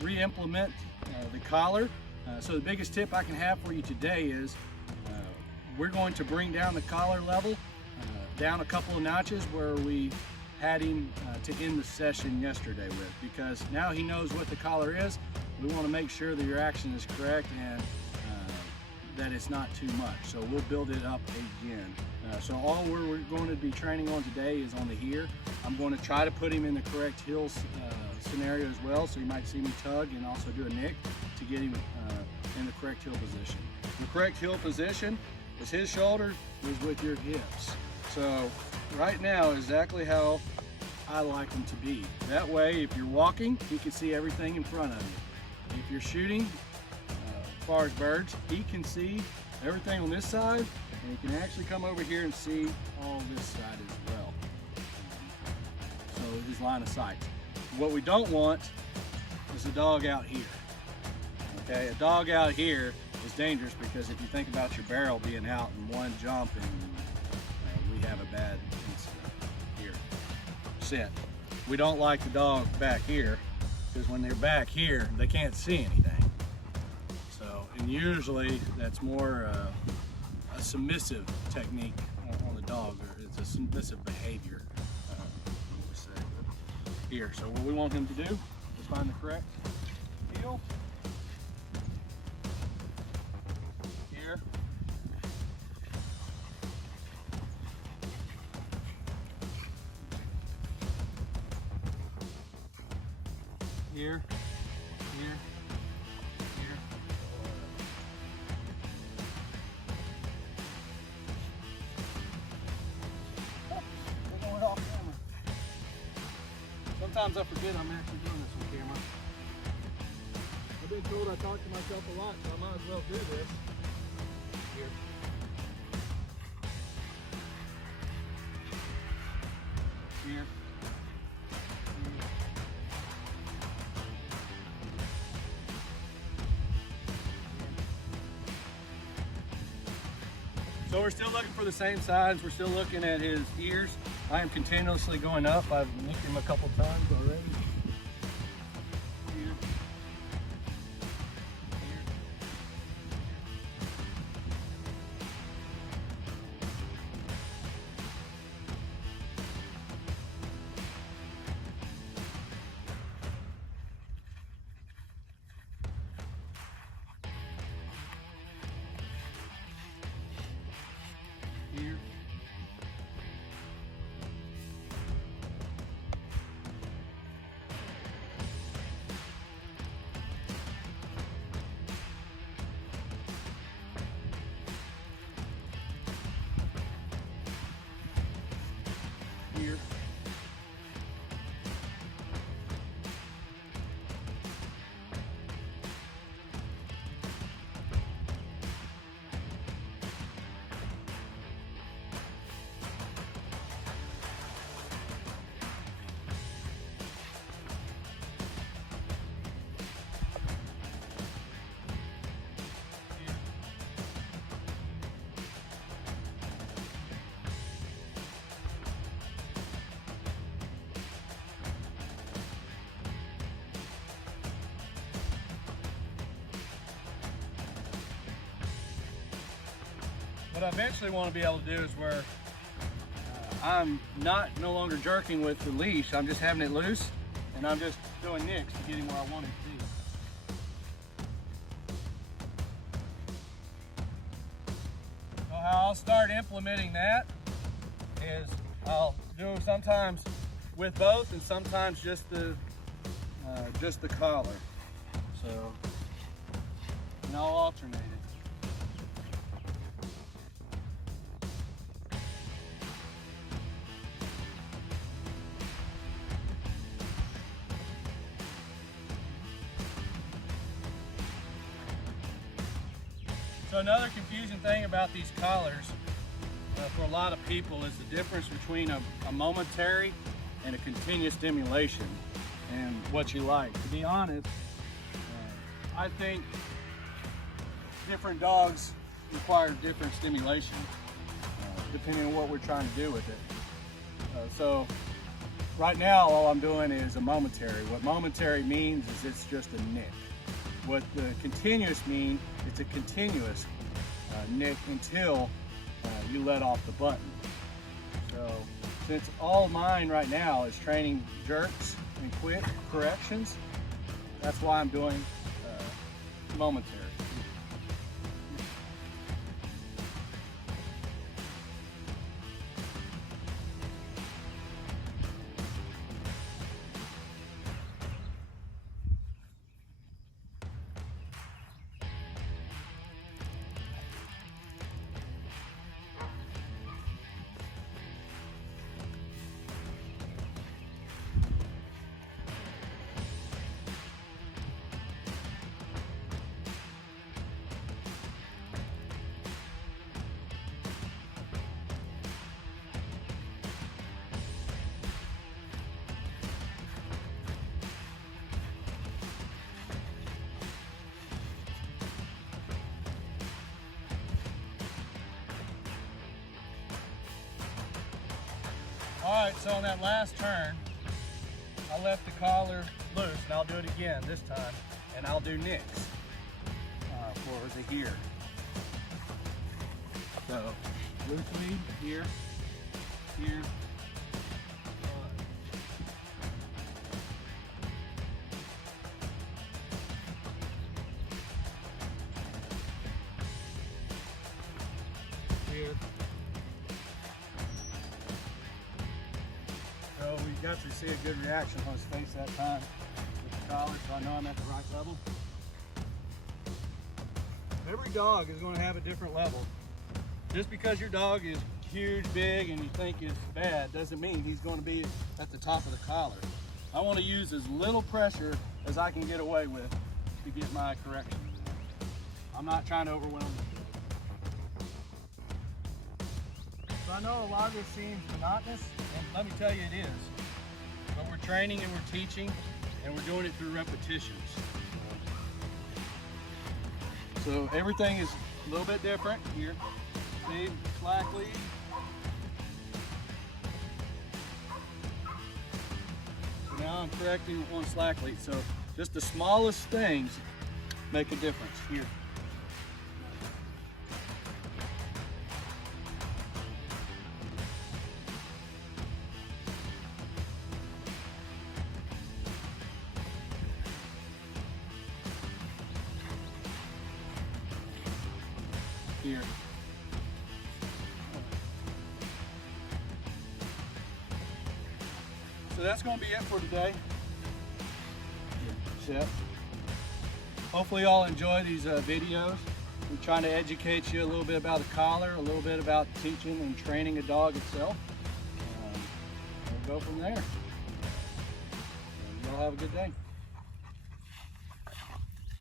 re-implement the collar. So the biggest tip I can have for you today is we're going to bring down the collar level down a couple of notches where we had him to end the session yesterday with, because now he knows what the collar is. We want to make sure that your action is correct and that it's not too much. So we'll build it up again. So all we're going to be training on today is on the here. I'm going to try to put him in the correct heel scenario as well. So you might see me tug and also do a nick to get him in the correct heel position. The correct heel position is his shoulder is with your hips. So right now, exactly how I like him to be. That way, if you're walking, he can see everything in front of you. If you're shooting, as far as birds, he can see everything on this side, and he can actually come over here and see all this side as well. So his line of sight. What we don't want is a dog out here. Okay, a dog out here is dangerous because if you think about your barrel being out in one jump and we have a bad incident here. Sit. We don't like the dog back here because when they're back here, they can't see anything. So, and usually that's more a submissive technique on the dog, or it's a submissive behavior. We say. Here, so what we want him to do is find the correct heel. Here. Here, here, here. Oh, we're going off camera. Sometimes I forget I'm actually doing this on camera. I've been told I talk to myself a lot, so I might as well do this. Here. Here. So we're still looking for the same sides. We're still looking at his ears. I am continuously going up. I've nicked him a couple times already. Here. Here. Here. Here. What I eventually want to be able to do is where I'm no longer jerking with the leash, I'm just having it loose and I'm just doing nicks to get him where I want him to be. So how I'll start implementing that is I'll do sometimes with both and sometimes just the collar. So, and I'll alternate it. So another confusing thing about these collars for a lot of people is the difference between a momentary and a continuous stimulation and what you like. To be honest, I think different dogs require different stimulation depending on what we're trying to do with it. So right now all I'm doing is a momentary. What momentary means is it's just a nick. What the continuous means, it's a continuous nick until you let off the button. So since all mine right now is training jerks and quick corrections, that's why I'm doing momentary. All right, so on that last turn, I left the collar loose, and I'll do it again this time, and I'll do nicks for the here. So, loose lead, here, here, here. So we got to see a good reaction on his face that time with the collar, so I know I'm at the right level. Every dog is going to have a different level. Just because your dog is huge, big, and you think it's bad doesn't mean he's going to be at the top of the collar. I want to use as little pressure as I can get away with to get my correction. I'm not trying to overwhelm him. So I know a lot of this seems monotonous, and let me tell you it is. But we're training and we're teaching, and we're doing it through repetitions. So everything is a little bit different here. See, slack lead. So now I'm correcting on slack lead. So just the smallest things make a difference here. Here. So that's going to be it for today. Chef. Hopefully y'all enjoy these videos. We're trying to educate you a little bit about the collar, a little bit about teaching and training a dog itself. We'll go from there. Y'all have a good day.